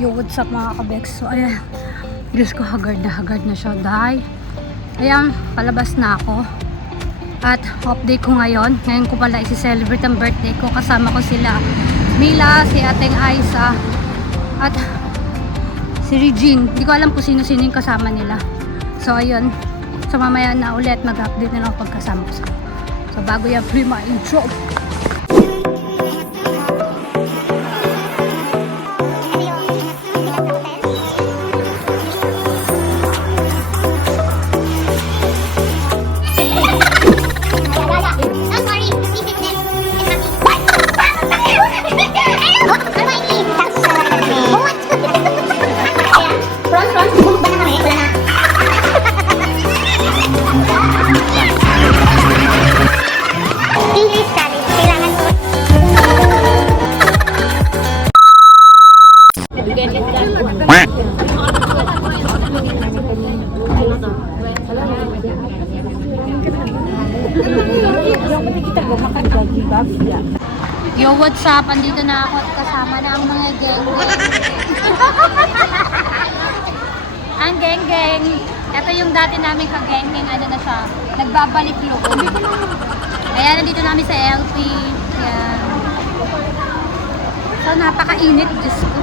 Yo, what's up mga kabex? So, ayan. Diyos ko, haggard na siya. Dahil, ayan, palabas na ako. At off day ko ngayon. Ngayon ko pala isi-celebrate ang birthday ko. Kasama ko sila Mila, si Ateng Aisa, at si Regine. Hindi ko alam kung sino-sino yung kasama nila. So, ayun. So, mamaya na ulit mag-update na lang pagkasama ko. So, bago yan, free my intro. Yo, what's up? Andito na ako at kasama na ang mga geng-geng. Ang geng-geng. Ito yung dati namin ka-geng-geng. Ano na siya? Nagbabalik loob. Kaya nandito namin sa LP. Yan. So, napakainit. Diyos ko.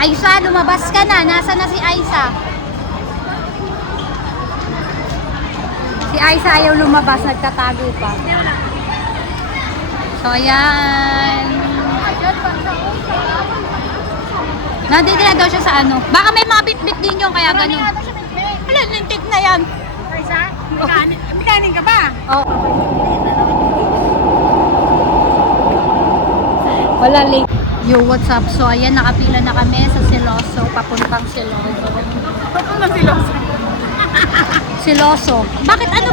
Aisa, lumabas ka na. Nasa na si Aisa? Si Aisa ayaw lumabas. Nagtatago pa. So, ayan. Nandito na daw siya sa ano. Baka may mga bit-bit din yung kaya ganun. Wala, lintik na yan. Isa? Mekanin ka ba? Oo. Wala, late. Yo, what's up? So, ayan, nakapila na kami sa Siloso. Papuntang Siloso. Papuntang Siloso. Siloso. Bakit ano?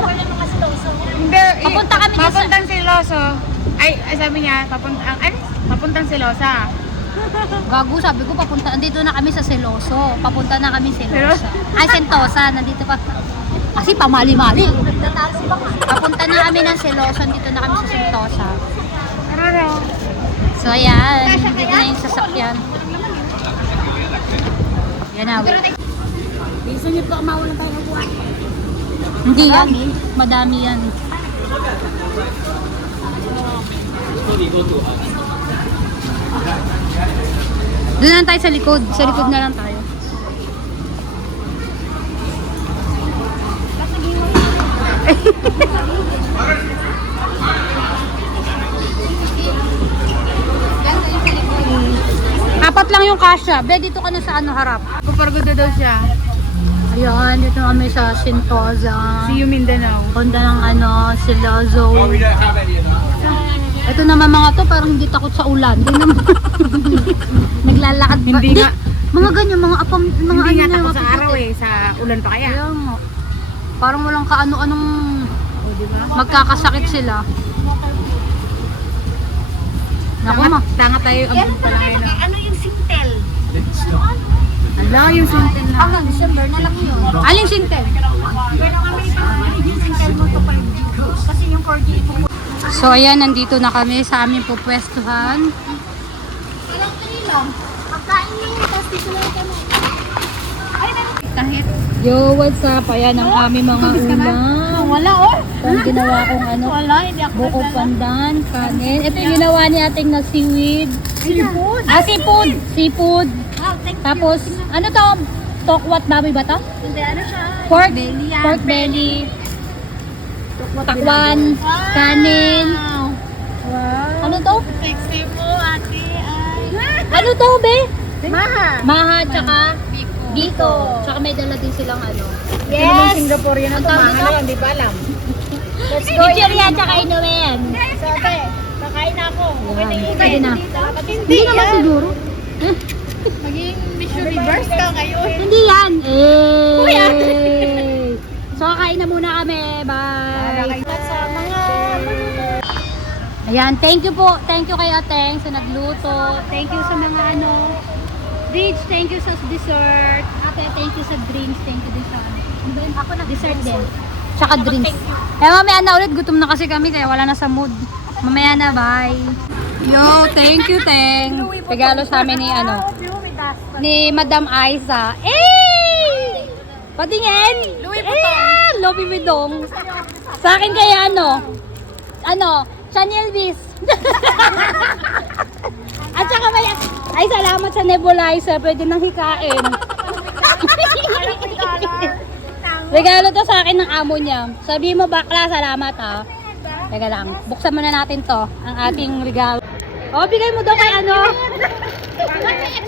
Hindi. Papunta kami sa... Papuntang Siloso. Ay, sabi niya, papuntang Silosa. Gago, sabi ko, papunta. Andito na kami sa Siloso. Papunta na kami Siloso. Ay, Sentosa. Nandito pa. Kasi pamali-mali. Papunta na kami ng Siloso. Dito na kami sa Sentosa. So, ayan. Dito na yung sasakyan. Yan na. Gusto niyo pa mawalan tayo ng buwan? Hindi yan. Madami yan. Doon lang tayo sa likod. Sa likod na lang tayo. Apat lang yung kasya. Be, dito ka na sa ano harap. Kupargodo daw siya. Ayan, dito kami sa Sentosa. See you Mindanao. Punta ng ano, Siloso. Ito naman mga to, parang hindi takot sa ulan. Hindi naman. Naglalakad pa. Hindi nga. Mga ganyan, mga apam, mga Hindi ano nga na takot sa mapuputi. araw eh. Sa ulan pa kaya. Kaya nga. Parang walang kaano-anong O, diba? magkakasakit sila. Naku ma. Tanga tayo. Abot pa lang ngayon. Ano yung Sintel? Ala, yung Sintel na. Hanggang December na lang yun. Aling Sintel? Pero kami yung Sintel mo to 5G. Kasi yung 4G ito. So ayan, nandito na kami sa aming pupwestuhan. Ilang kali lang. Pagkain mo, tapos dito lang kami. Kahit. Yo, what's up? Ayan ang aming mga ulam. Wala oh. Ang ginawa kong ano, Wala, hindi ako buko pandan, kanin. Ito yung ginawa ni ating na seaweed. Seafood. Seafood. Seafood. Tapos, ano to? Tokwat baboy ba to? Hindi, ano siya? Pork Belly yan. Pork belly. Takwan. Kanin. Wow. Ano to? Sexy mo, ate. Ay. Ano to, be? Maha. Maha, tsaka Biko. Tsaka may dala din silang ano. Yes. Singapore yan. Ang tawag nito? Hindi ba alam? Let's go. Nigeria, tsaka Inuwen. So, ate, kakain na ako. Okay na yun. Pwede na. Hindi naman siguro. Maging Miss Universe ka ngayon. Hindi yan. So, kakain na muna kami. Bye. Sa mga Ayan, thank you po. Thank you kay Ateng sa nagluto. Thank you sa mga ano, Rich, thank you sa dessert. Ate, thank you sa drinks. Thank you din sa ako na dessert din. Tsaka drinks. Eh, mamaya na ulit. Gutom na kasi kami kaya wala na sa mood. Mamaya na, bye. Yo, thank you, Teng. Regalo sa amin ni ano. ni Madam Aiza. Eh! Patingin! Louis Vuitton. Louis Vuitton. Sa akin kaya Chanel Bis. At saka ay salamat sa nebulizer, pwede nang hikain. Regalo to sa akin ng amo niya. Sabi mo bakla, salamat ha. Teka lang, buksan muna natin to, ang ating regalo. Oh, bigay mo daw kay ano?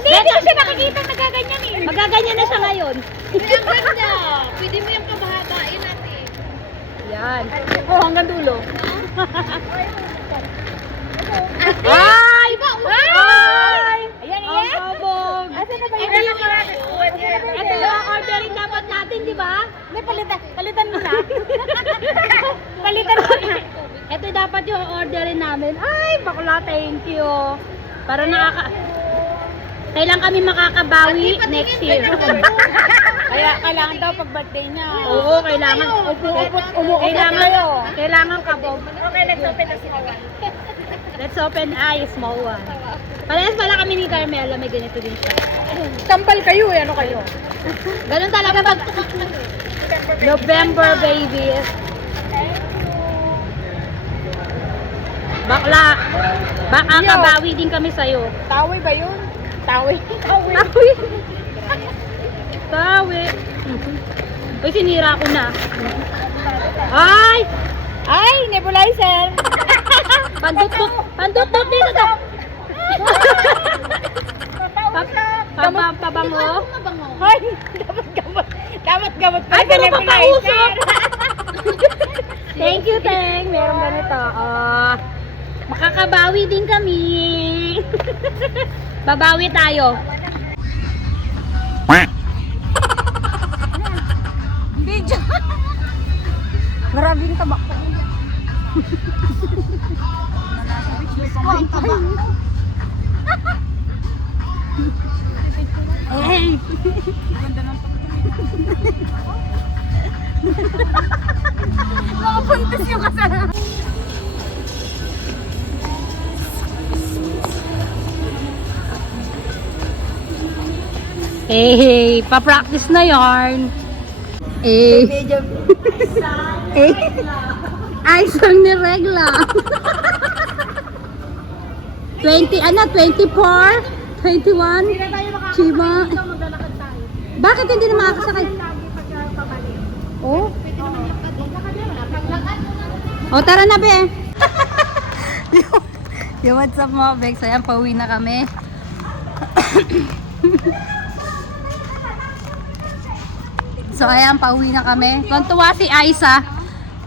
Hindi ko siya nakikita nagaganyan eh. Magaganyan na siya ngayon. Ang ganda. Pwede mo yung kabahabain natin. Yan. Oh, hanggang dulo. Ay! Ay! Ayan, Ang ayan. sabog. Asa na ba yun? Ito yung mga biskuit. Ito yung ordering dapat natin, di ba? May palitan mo na. Palitan mo na. Ito dapat yung orderin namin. Ay, bakla, thank you. Para kailan kami makakabawi next year. Kaya kailangan daw pag birthday niya. Oo, kailangan. Kailangan kabog. Okay, let's open na si Hawa. Let's open small one. Parehas pala kami ni Carmela, may ganito din siya. Tampal kayo eh. Ano kayo? Ganun talaga pag November babies. Bakla. Baka kabawi din kami sa'yo. Tawi ba yun? Tawi. Tawi. Tawi. Uy, sinira ko na. Ay! Ay, nebulizer. Pandot dito to. Pabango. Ay, dapat gamot. Dapat gamot pa Ay, sa pero nebulizer. papausok. Thank you, Teng. Meron ganito. Makakabawi din kami. Babawi tayo. Video. Maraming tabak. Hey! Mga puntos yung kasama. Hey, pa-practice na yarn. Eh. Eh. Ay, saan ni Regla? 20, 24? 21? Chiba? Bakit hindi na makakasakay? Oh? Oh, tara na, be. Yo, what's up mga Bex? Ayan, pauwi na kami. So, ayan, pauwi na kami. Tuntua si Aiza.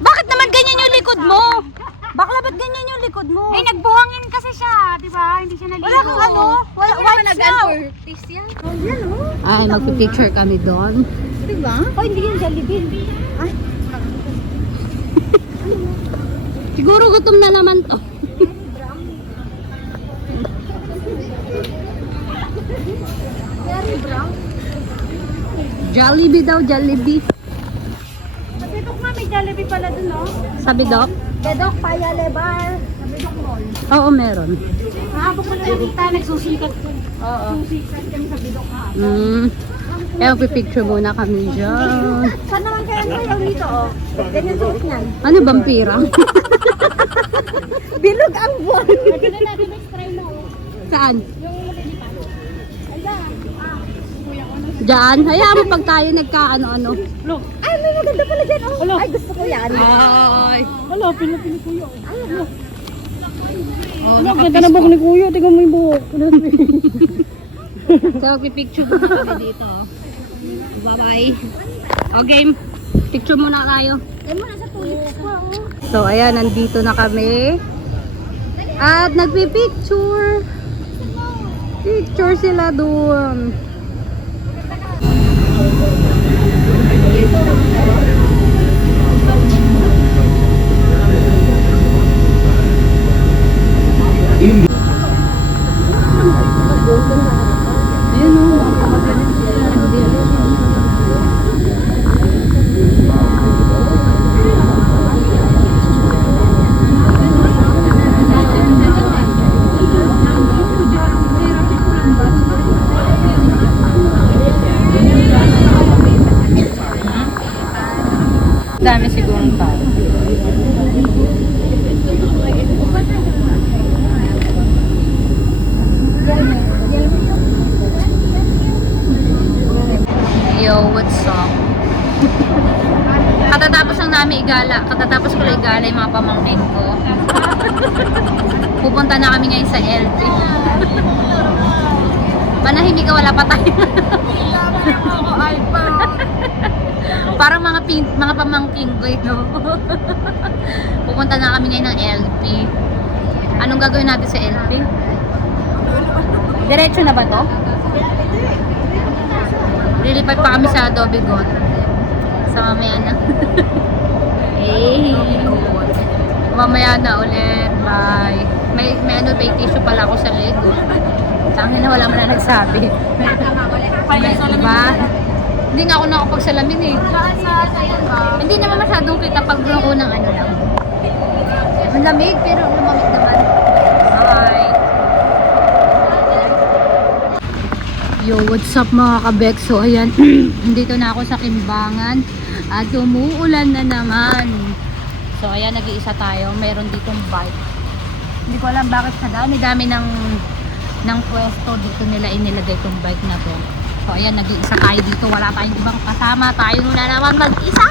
Bakit naman ganyan yung likod mo? Bakla, ba't ganyan yung likod mo? Ay, nagbuhangin kasi siya, di ba? Hindi siya naligo. Wala kang ano? Wala, wipes now. Ay, magpipicture kami doon. Diba? Oh, hindi yung Jollibee. Ay, Siguro gutom na naman to. Jollibee daw, Jollibee. Dito nga may Jollibee pala dun, no? Sabi Doc? Bedok, Paya Lebar. Sa Bedok Mall. Oo, meron. Nakapag ko na nakita, nagsusikat ko. Oo. Susikat kami sa Bedok ha. Kaya magpipicture muna kami dyan. Saan naman kaya kayo dito, oh? Ganyan suot niyan. Ano, vampira? Bilog ang buwan. Pwede na natin try mo. Saan? Yung malilipan. Ayan. Diyan? Hayaan mo pag tayo nagka-ano-ano. Ay, may maganda pala dyan, oh. Ay, gusto ko yan. Ay. Wala, pinapili ko yun. Oh, Ang ganda na buhok ni Kuya. Tingnan mo yung buhok. So, magpipicture muna kami dito. Bye-bye. Okay, picture muna tayo. Ay, mo nasa tulis ko, oh. So, ayan, nandito na kami. At nagpipicture. Picture sila doon. Ayun o, makakagalit sila. namin igala. Katatapos ko lang igala yung mga pamangkin ko. Pupunta na kami ngayon sa LT. Panahimik ka, wala pa tayo. Parang mga pamangkin ko ito. Pupunta na kami ngayon ng LP. Anong gagawin natin sa LP? Diretso na ba to? Lilipat pa kami sa Adobe God. Sa mamaya na. Hey. Mamaya na ulit. Bye. May tissue pala ako sa Lego. Tangin na wala mo na nagsabi. Diba? Hindi nga ako nakapagsalamin eh. Hindi naman masyadong kita pag unang ano lang. Ang lamig pero lumamig naman. Bye. Yo, what's up mga kabek? So ayan, dito na ako sa Kimbangan at umuulan na naman. So ayan, nag-iisa tayo. Meron ditong bike. Hindi ko alam bakit sa dami ng pwesto dito nila inilagay itong bike na to. So ayan, nag-iisa tayo dito. Wala tayong ibang kasama. Tayo na naman mag-isa.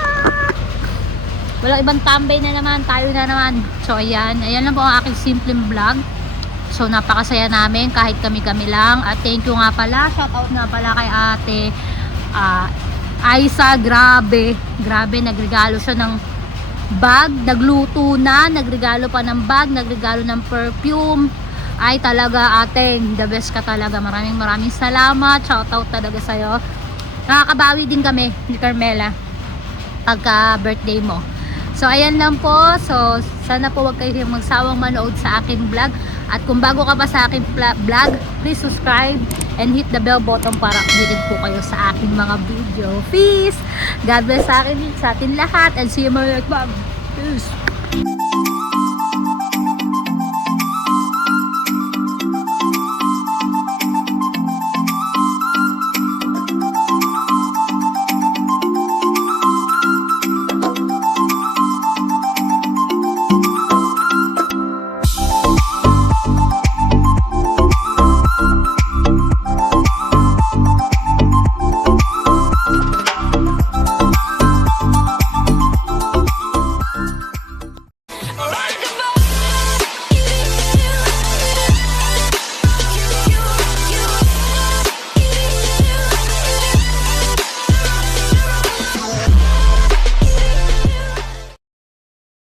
Walang ibang tambay na naman. Tayo na naman. So ayan lang po ang aking simpleng vlog. So napakasaya namin kahit kami-kami lang. At thank you nga pala. Shout out nga pala kay ate Aisa. Grabe, nagregalo siya ng bag. Nagluto na. Nagregalo pa ng bag. Nagregalo ng perfume. Ay talaga ate, the best ka talaga. Maraming salamat. Shout out talaga sa'yo. Nakakabawi din kami ni Carmela pagka birthday mo. So ayan lang po. So sana po wag kayo magsawang manood sa aking vlog. At kung bago ka pa sa aking vlog, please subscribe and hit the bell button para updated po kayo sa aking mga video. Peace! God bless sa atin lahat and see you more like Peace!